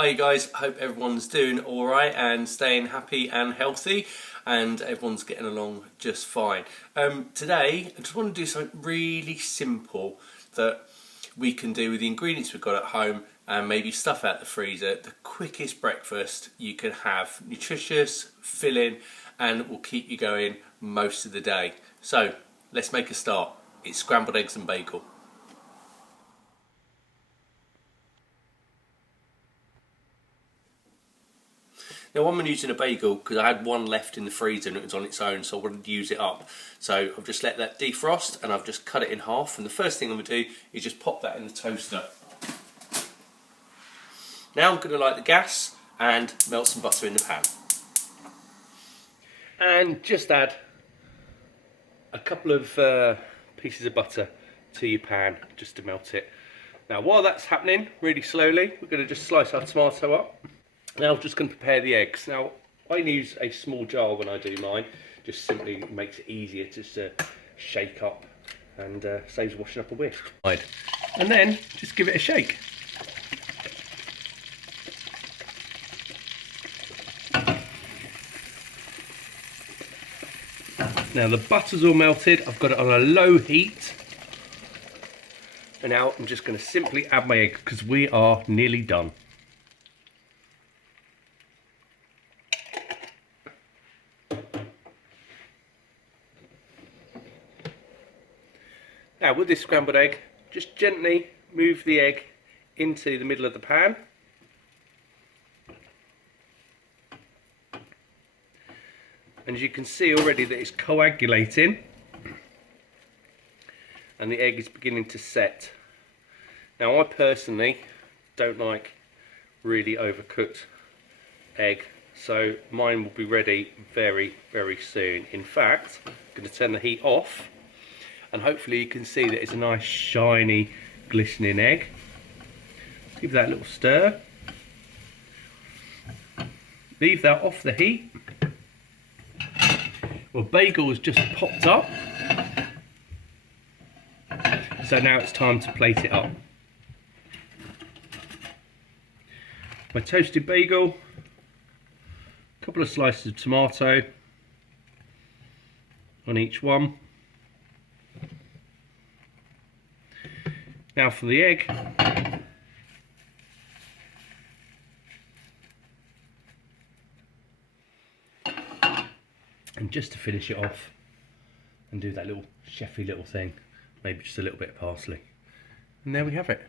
Hi guys, hope everyone's doing alright and staying happy and healthy and everyone's getting along just fine. Today I just want to do something really simple that we can do with the ingredients we've got at home and maybe stuff out the freezer. The quickest breakfast you can have, nutritious, filling, and will keep you going most of the day. So let's make a start. It's scrambled eggs and bagel. Now I'm using a bagel because I had one left in the freezer and it was on its own, so I wanted to use it up. So I've just let that defrost and I've just cut it in half, and the first thing I'm going to do is just pop that in the toaster. Now I'm going to light the gas and melt some butter in the pan. And just add a couple of pieces of butter to your pan just to melt it. Now while that's happening, really slowly, we're going to just slice our tomato up. Now I'm just going to prepare the eggs. Now I use a small jar when I do mine, just simply makes it easier to shake up and saves washing up a whisk. And then just give it a shake. Now the butter's all melted, I've got it on a low heat. And now I'm just going to simply add my egg because we are nearly done. Now with this scrambled egg, just gently move the egg into the middle of the pan. And as you can see already that it's coagulating and the egg is beginning to set. Now I personally don't like really overcooked egg, so mine will be ready very, very soon. In fact, I'm going to turn the heat off. And hopefully you can see that it's a nice shiny glistening egg. Give that a little stir. Leave that off the heat. Well, bagel has just popped up. So now it's time to plate it up. My toasted bagel, a couple of slices of tomato on each one. Now for the egg, and just to finish it off and do that little chefy little thing, maybe just a little bit of parsley, and there we have it.